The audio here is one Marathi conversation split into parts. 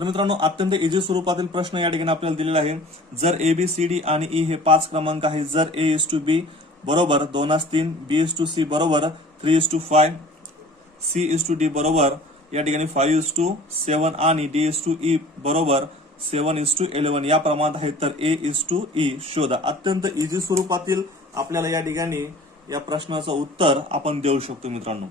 तर मित्रांनो अत्यंत इझी स्वरूपातील प्रश्न या ठिकाणी आपल्याला दिलेला आहे. जर ABCD आणि E हे 5 क्रमांक आहे, जर A:B बरोबर 2:3, B:C बरोबर 3:5, C:D बरोबर या ठिकाणी 5:7 आणि D:E बरोबर 7:11 या प्रमाणात आहे, तर A:E शोधा. अत्यंत इझी स्वरूपातील आपल्याला या ठिकाणी या प्रश्नाचं उत्तर आपण देऊ शकतो मित्रांनो.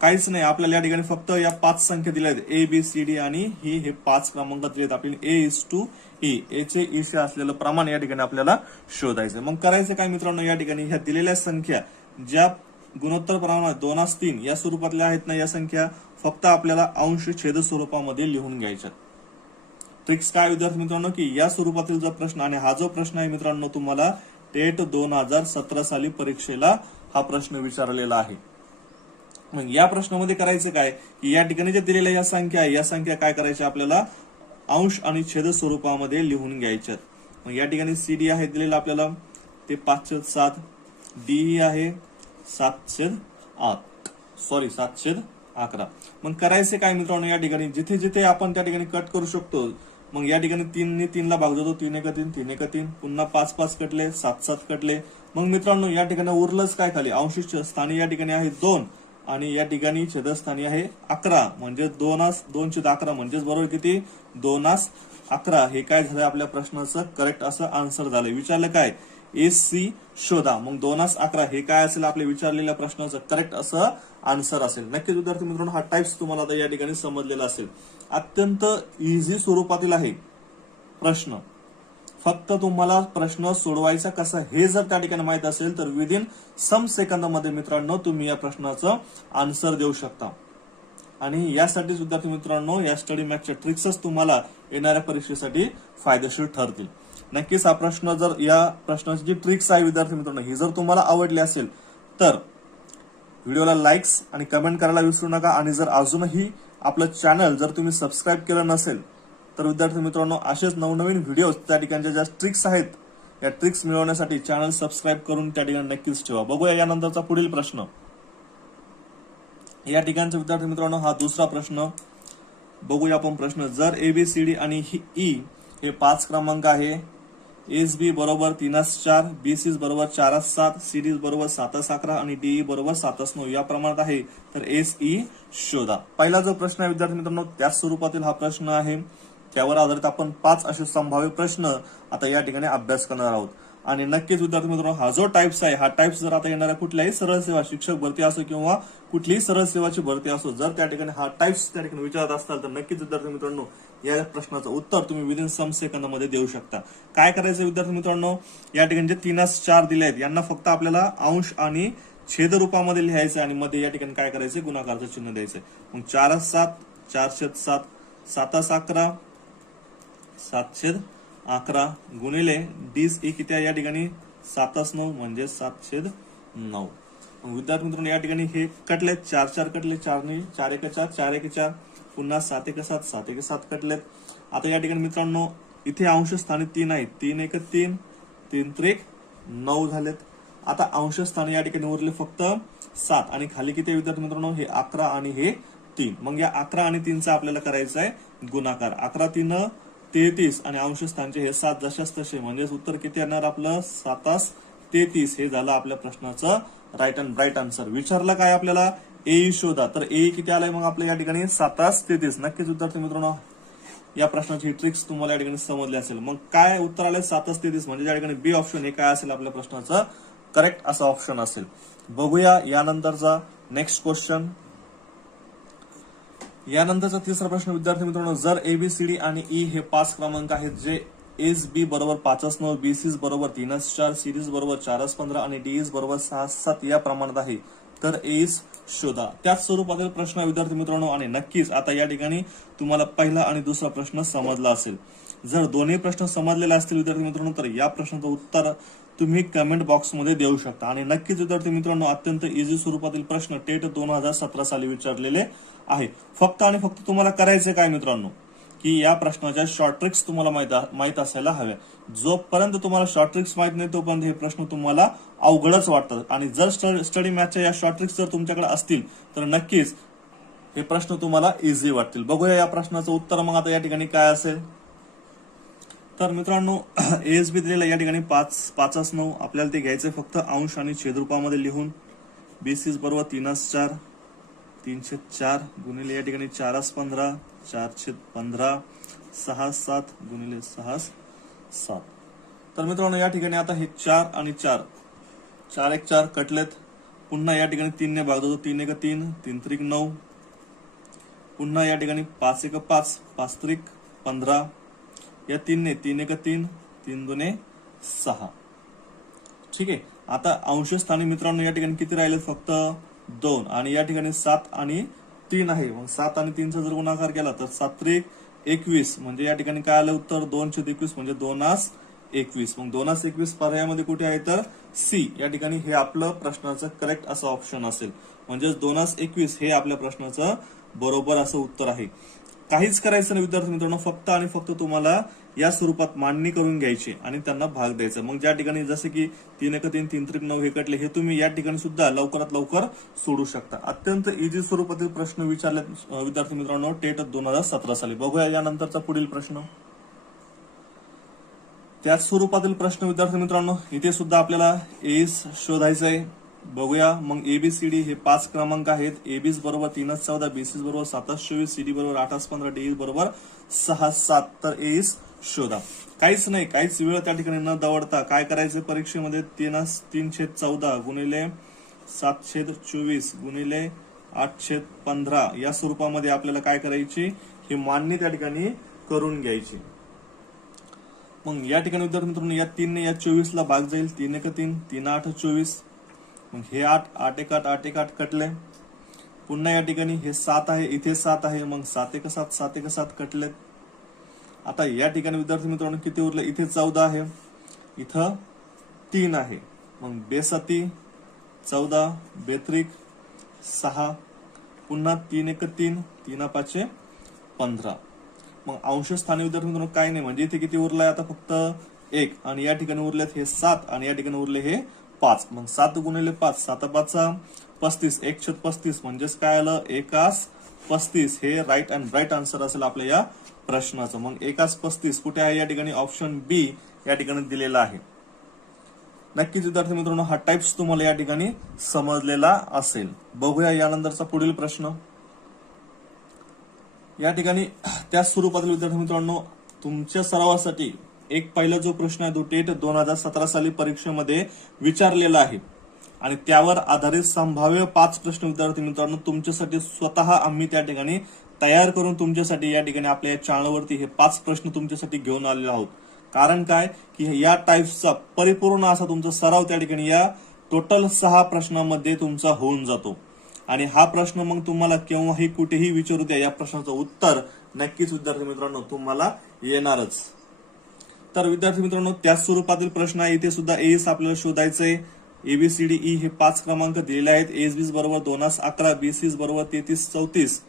काहीच नाही, आपल्याला या ठिकाणी फक्त या 5 संख्या दिल्या आहेत, ABCD आणि हे 5 क्रमांक दिलेत. आपल्याला A:E याचे ईशे असलेलं प्रमाण या ठिकाणी आपल्याला शोधायचं. मग करायचं काय मित्रांनो, या ठिकाणी ह्या दिलेल्या संख्या ज्या गुणोत्तर प्रमाणात 2:3 या स्वरूपातल्या आहेत ना, या संख्या फक्त आपल्याला अंश छेद स्वरूपामध्ये लिहून घ्यायच्या. ट्रिक्स काय विद्यार्थी मित्रांनो, की या स्वरूपातील जो प्रश्न आणि हा जो प्रश्न आहे मित्रांनो, तुम्हाला टेट 2017 साली परीक्षेला हा प्रश्न विचारलेला आहे. मग या प्रश्नामध्ये करायचं काय, की या ठिकाणी जे दिलेल्या या संख्या आहे, या संख्या काय करायच्या आपल्याला अंश आणि छेद स्वरूपामध्ये लिहून घ्यायच्यात. मग या ठिकाणी CD आहे दिलेलं आपल्याला, ते 5/7, DE आहे 7/11. मग करायचे काय मित्रांनो, या ठिकाणी जिथे जिथे आपण त्या ठिकाणी कट करू शकतो. मग या ठिकाणी 3 ने 3 ला भाग जातो, 3 1 3, 3 1 3, पुन्हा 5 5 कटले, 7 7 कटले. मग मित्रांनो या ठिकाणी उरलंच काय, खाली अंश स्थानी या ठिकाणी आहे 2 आणि या ठिकाणी छेदस्थानी आहे 11, म्हणजे 2/11 म्हणजेच बरोबर किती 2/11. हे काय झालं आपल्या प्रश्नाचं करेक्ट असं आन्सर झालं. विचारलं काय, AC शोधा. मग 2/11 हे काय असेल आपल्या विचारलेल्या प्रश्नाचं करेक्ट असं आन्सर असेल. नक्कीच विद्यार्थी मित्रांनो हा टाइप्स तुम्हाला आता या ठिकाणी समजलेला असेल. अत्यंत इझी स्वरूपातील आहे प्रश्न. फक्त तुम्हाला प्रश्न सोडवायचा कसा हे जर त्या ठिकाणी माहित असेल तर विदिन सम सेकंदामध्ये मित्रांनो तुम्ही या प्रश्नाचं आन्सर देऊ शकता. आणि यासाठीच विद्यार्थी मित्रांनो या स्टडी मॅथच्या ट्रिक्सच तुम्हाला येणाऱ्या परीक्षेसाठी फायदेशीर ठरतील. नक्कीच हा प्रश्न जर या प्रश्नाची जी ट्रिक्स आहे विद्यार्थी मित्रांनो ही जर तुम्हाला आवडली असेल तर व्हिडिओला लाईक्स आणि कमेंट करायला विसरू नका. आणि जर अजूनही आपलं चॅनल जर तुम्ही सबस्क्राईब केलं नसेल तर विद्यार्थी मित्रांनो असेच नवनवीन व्हिडिओ त्या ठिकाणच्या ज्या ट्रिक्स आहेत या ट्रिक्स मिळवण्यासाठी चॅनल सबस्क्राईब करून त्या ठिकाणी नक्कीच ठेवा. बघूया यानंतरचा पुढील प्रश्न. या ठिकाणचा विद्यार्थी मित्रांनो हा दुसरा प्रश्न बघूया आपण. प्रश्न जर ABCD आणि E हे 5 क्रमांक आहे, SB बरोबर 3/4, BC बरोबर 4/7, CD बरोबर 7/11 आणि DE बरोबर 7/9 या प्रमाणात आहे, तर SE शोधा. पहिला जो प्रश्न आहे विद्यार्थी मित्रांनो त्याच स्वरूपातील हा प्रश्न आहे. त्यावर आधारित आपण 5 असे संभाव्य प्रश्न आता या ठिकाणी अभ्यास करणार आहोत. आणि नक्कीच विद्यार्थी मित्रांनो हा जो टाइप्स आहे हा टाइप्स जर आता येणाऱ्या कुठल्याही सरळ सेवा शिक्षक भरती असो किंवा कुठलीही सरळ सेवाची भरती असो, जर त्या ठिकाणी हा टाइप्स त्या ठिकाणी विचारत असताल तर नक्कीच विद्यार्थी मित्रांनो या प्रश्नाचं उत्तर तुम्ही विदिन सम सेकंदामध्ये देऊ शकता. काय करायचं विद्यार्थी मित्रांनो, या ठिकाणी जे 3/4 दिले आहेत यांना फक्त आपल्याला अंश आणि छेद रूपामध्ये लिहायचं आणि मध्ये या ठिकाणी काय करायचं गुणाकारचं चिन्ह द्यायचंय. मग 4/7, 4/7, 7/11, 7/11 गुणिले DE किती आहे या ठिकाणी 7/9 म्हणजे 7/9. विद्यार्थी मित्रांनो या ठिकाणी हे कटलेत 4 4 कटले, 4 ने 4 1 4, 4 1 4, पुन्हा 7 1 7, 7 1 7 कटलेत. आता या ठिकाणी मित्रांनो इथे अंश स्थानी 3 आहेत, 3 1 3, 3 3 9 झालेत. आता अंश स्थानी या ठिकाणी उरले फक्त 7 आणि खाली किती विद्यार्थी मित्रांनो हे 11 आणि हे 3. मग या 11 आणि 3चा आपल्याला करायचा आहे गुणाकार. 11 3 33 आणि अंश स्थानचे हे 7 जशाच तसे, म्हणजे उत्तर किती येणार आपलं 7/33. हे झालं आपल्या प्रश्नाचं राईट अँड राईट आन्सर. विचारलं काय आपल्याला AE शोधा, तर AE किती आलाय मग आपल्या या ठिकाणी 7/33. नक्कीच विद्यार्थी मित्रांनो या प्रश्नाची ट्रिक्स तुम्हाला या ठिकाणी समजली असेल. मग काय उत्तर आलंय 7/33 म्हणजे या ठिकाणी B ऑप्शन हे काय असेल आपल्या प्रश्नाचं करेक्ट असं ऑप्शन असेल. बघूया यानंतरचा नेक्स्ट क्वेश्चन. यानंतरचा तिसरा प्रश्न विद्यार्थी मित्रांनो जर ABCD आणि E हे 5 क्रमांक आहेत, जे SB बरोबर 5/9, BC बरोबर 3/4, CD बरोबर 4/15 आणि DE बरोबर 6/7 या प्रमाणात आहे, तर AE शोधा. त्याच स्वरूपातील प्रश्न विद्यार्थी मित्रांनो. आणि नक्कीच आता या ठिकाणी तुम्हाला पहिला आणि दुसरा प्रश्न समजला असेल. जर दोन्ही प्रश्न समजलेले असतील विद्यार्थी मित्रांनो तर या प्रश्नाचं उत्तर तुम्ही कमेंट बॉक्समध्ये देऊ शकता. आणि नक्कीच विद्यार्थी मित्रांनो अत्यंत इझी स्वरूपातील प्रश्न टेट 2017 साली विचारलेले आहे. फक्त आणि फक्त तुम्हाला करायचे काय मित्रांनो, की या प्रश्नाच्या शॉर्ट ट्रिक्स तुम्हाला माहित असायला हव्या. जोपर्यंत तुम्हाला शॉर्ट ट्रिक्स माहित नाही तोपर्यंत हे प्रश्न तुम्हाला अवघडच वाटतात. आणि जर स्टडी मॅथच्या या शॉर्ट ट्रिक्स जर तुमच्याकडे असतील तर नक्कीच हे प्रश्न तुम्हाला इझी वाटतील. बघूया या प्रश्नाचं उत्तर मग आता या ठिकाणी काय असेल. तर मित्रांनो एएसबी दिलेला या ठिकाणी 5/9 आपल्याला ते घ्यायचंय फक्त अंश आणि छेद रूपामध्ये लिहून. BC बरोबर 3/4 3/4 गुणिले या ठिकाणी 4/15 4/15 6/7 गुणिले 6/7. तर मित्रांनो या ठिकाणी आता हे 4 आणि 4 4 1 4 कटलेत. पुन्हा या ठिकाणी 3 ने भाग जातो. 3 1 3 3 त्रिक 9. पुन्हा या ठिकाणी 5 1 5 5 त्रिक 15. या 3 ने 3 1 3 3 2 6. ठीक आहे. आता अंशस्थानी मित्रांनो या ठिकाणी किती राहिले फक्त 2 आणि या ठिकाणी 7 आणि 3 आहे. मग 7 आणि 3चा जर गुणाकार केला तर 7 त्रिक 21 म्हणजे या ठिकाणी काय आलं उत्तर 2/21 म्हणजे 2/21. मग 2/21 पर्यायामध्ये कुठे आहे तर सी या ठिकाणी हे आपलं प्रश्नाचं करेक्ट असं ऑप्शन असेल. म्हणजे 2/21 हे आपल्या प्रश्नाचं बरोबर असं उत्तर आहे. काहीच करायचं नाही विद्यार्थी मित्रांनो, फक्त आणि फक्त तुम्हाला या स्वरूपात मांडणी करून घ्यायची आणि त्यांना भाग द्यायचा. मग ज्या ठिकाणी जसे की 3 1 3 3 त्रिक 9 हे कटले हे तुम्ही या ठिकाणी सुद्धा लवकरात लवकर सोडू शकता. अत्यंत इझी स्वरूपातील प्रश्न विचारले विद्यार्थी मित्रांनो टेट 2017 साली. बघूया यानंतरचा पुढील प्रश्न. त्याच स्वरूपातील प्रश्न विद्यार्थी मित्रांनो इथे सुद्धा आपल्याला एस शोधायचं आहे. बघूया मग एबीसीडी हे 5 क्रमांक आहेत. एबीस बरोबर 3/14 बीसीस बरोबर 7/24 सीडी बरोबर 8/15 डी बरोबर 6/7. तर एस शोधा. काहीच नाही, काहीच वेळ त्या ठिकाणी न दवडता काय करायचं परीक्षेमध्ये 3/14 गुणिले 7/24 गुणिले 8/15 या स्वरूपामध्ये आपल्याला काय करायची ही मांडणी त्या ठिकाणी करून घ्यायची. मग या ठिकाणी विद्यार्थी मित्रांनो या 3 ने या 24 ला भाग जाईल. 3 1 3 3 8 24. मग हे 8 8 1 8 8 1 8 कटले. पुन्हा या ठिकाणी हे 7 आहे इथे 7 आहे मग 7 1 7 7 1 7 कटलेत. आता या ठिकाणी विद्यार्थी मित्रांनो किती उरले इथे 14 आहे इथं 3 आहे. मग बेसाती 14 बेत्रिक 6. पुन्हा 3 1 3 3 5 15. मग अंशस्थानी विद्यार्थी मित्रांनो काय नाही म्हणजे इथे किती उरलाय आता फक्त 1 आणि या ठिकाणी उरलेत हे 7 आणि या ठिकाणी उरले हे 5. मग 7 गुणिले 5 7 5 35 1/35 म्हणजेच काय आलं 1/35 हे राईट अँड राईट आन्सर असेल आपल्या या प्रश्नाचं. मग 1/35 कुठे आहे या ठिकाणी ऑप्शन बी या ठिकाणी दिलेला आहे. नक्कीच विद्यार्थी मित्रांनो हा टाइप्स तुम्हाला या ठिकाणी समजलेला असेल. बघूया यानंतरचा पुढील प्रश्न. या ठिकाणी त्याच स्वरूपातील विद्यार्थी मित्रांनो तुमच्या सरावासाठी एक पहिला जो प्रश्न आहे तो टेट 2017 साली परीक्षेमध्ये विचारलेला आहे आणि त्यावर आधारित संभाव्य 5 प्रश्न विद्यार्थी मित्रांनो तुमच्यासाठी स्वतः आम्ही त्या ठिकाणी तयार करून तुमच्यासाठी या ठिकाणी आपल्या चॅनलवरती हे 5 प्रश्न तुमच्यासाठी घेऊन आलेले आहोत. कारण काय की या टाइप्सचा परिपूर्ण असा तुमचा सराव त्या ठिकाणी या टोटल 6 प्रश्नांमध्ये तुमचा होऊन जातो आणि हा प्रश्न मग तुम्हाला केव्हाही कुठेही विचारू द्या या प्रश्नाचं उत्तर नक्कीच विद्यार्थी मित्रांनो तुम्हाला येणारच. तर विद्यार्थी मित्रांनो त्याच स्वरूपातील प्रश्न आहे. इथे सुद्धा एस आपल्याला शोधायचंय. एबीसीडीई हे 5 क्रमांक दिलेले आहेत. एसबीस बरोबर 2/11 बीसीस बरोबर 33/34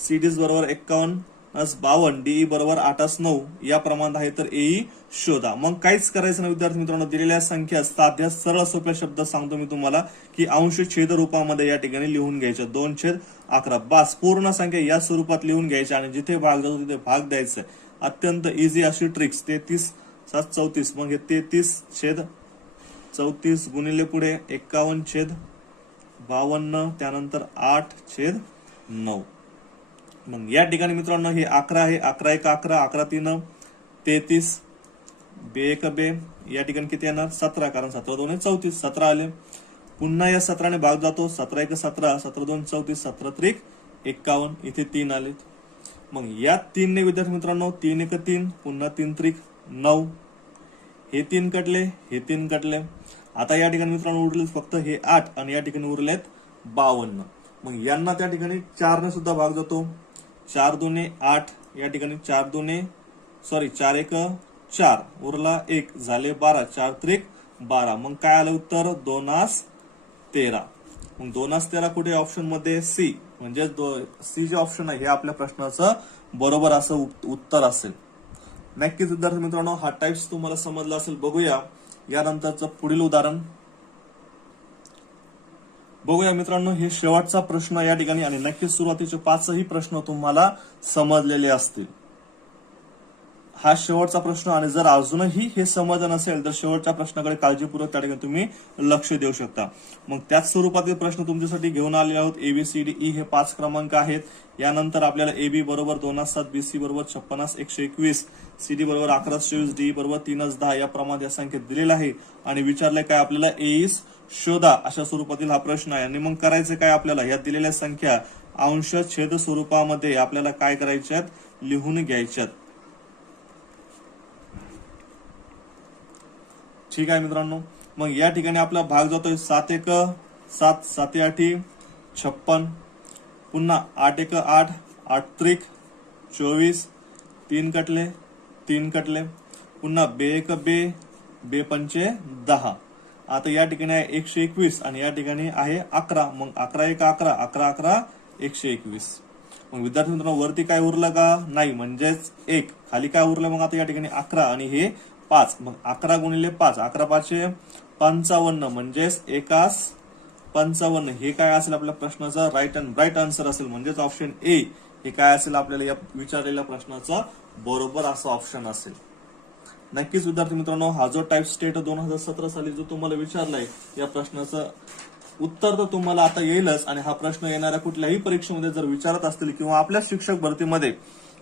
सीडीस बरोबर 51/52 डीई बरोबर 8/9 या प्रमाणात आहे. तर एई शोधा. मग काहीच करायचं नाही विद्यार्थी मित्रांनो दिलेल्या संख्या साध्या सरळ सोप्या शब्दात सांगतो मी तुम्हाला की अंश छेद रूपामध्ये या ठिकाणी लिहून घ्यायच्या 2/11 बास पूर्ण संख्या या स्वरूपात लिहून घ्यायच्या आणि जिथे भाग जातो तिथे भाग द्यायचा. अत्यंत इझी अशी ट्रिक्स. 33 7 34 मग हे 33/34 गुणिले पुढे 51/52 त्यानंतर 8/9. मग या ठिकाणी मित्रांनो हे 11 आहे. 11 1 11 11 3 33 बे 1 बे या ठिकाणी किती येणार 17 कारण 17 2 34 17 आले. पुन्हा या 17 ने भाग जातो. 17 1 17 17 2 34 17 3 51 इथे 3 आले. मग या 3 ने विद्यार्थी मित्रांनो 3 1 3 पुन्हा 3 3 9 हे 3 कटले हे 3 कटले. आता या ठिकाणी मित्रांनो उरले फक्त हे 8 आणि या ठिकाणी उरलेत 52. मग यांना त्या ठिकाणी 4 ने सुद्धा भाग जातो. 4 2 8 या ठिकाणी 4 2 4 1 4 उरला 1 झाले 12 4 3 12. मग काय आलं उत्तर 2/13. मग 2/13 कुठे ऑप्शन मध्ये सी म्हणजे सी जे ऑप्शन आहे हे आपल्या प्रश्नाचं बरोबर असं उत्तर असेल. नक्कीच विद्यार्थी मित्रांनो हा टाइप्स तुम्हाला समजला असेल. बघूया यानंतरचं पुढील उदाहरण. बघूया मित्रांनो, हे शेवटचा प्रश्न या ठिकाणी आणि नक्कीच सुरुवातीचे 5ही प्रश्न तुम्हाला समजलेले असतील. हा शेवटचा प्रश्न आणि जर अजूनही हे समजलं नसेल तर शेवटच्या प्रश्नाकडे काळजीपूर्वक त्या ठिकाणी तुम्ही लक्ष देऊ शकता. मग त्याच स्वरूपातील प्रश्न तुमच्यासाठी घेऊन आले आहोत. ABCDE हे 5 क्रमांक आहेत. यानंतर आपल्याला AB बरोबर 2-7, BC बरोबर 56-121, CD बरोबर 11-24, DE बरोबर 3-10 या प्रमाणात या संख्येत दिलेला आहे आणि विचारलंय काय आपल्याला एईस शोधा अशा स्वरूपातील हा प्रश्न आहे. आणि मग करायचं काय आपल्याला, या दिलेल्या संख्या अंश छेद स्वरूपामध्ये आपल्याला काय करायच्यात, लिहून घ्यायच्यात. ठीक आहे मित्रांनो, मग या ठिकाणी आपला भाग जातोय 7-1 7, 7-8 56, पुन्हा 8-1 8, 8-3 24, 3 कटले 3 कटले, पुन्हा 2-1 2, 2-5 10. आता या ठिकाणी आहे 121 आणि या ठिकाणी आहे 11. मग 11-1 11, 11-11 121. मग विद्यार्थी मित्रांनो, वरती काय उरलं का, नाही, म्हणजेच 1. खाली काय उरलं मग आता या ठिकाणी 11 आणि हे 5. मग 11 गुणिले 5, 11-5 55, म्हणजेच 1-55. हे काय असेल आपल्या प्रश्नाचा राईट आन्सर असेल, म्हणजेच ऑप्शन ए हे काय असेल आपल्याला या विचारलेल्या प्रश्नाचा बरोबर असा ऑप्शन असेल. नक्कीच विद्यार्थी मित्रांनो, हा जो टाइप स्टेट 2017 साली जो तुम्हाला विचारलाय या प्रश्नाचं उत्तर तर तुम्हाला आता येईलच. आणि हा प्रश्न येणाऱ्या कुठल्याही परीक्षेमध्ये जर विचारत असतील किंवा आपल्या शिक्षक भरतीमध्ये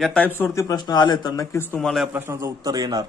या टाइप्सवरती प्रश्न आले तर नक्कीच तुम्हाला या प्रश्नाचं उत्तर येणार.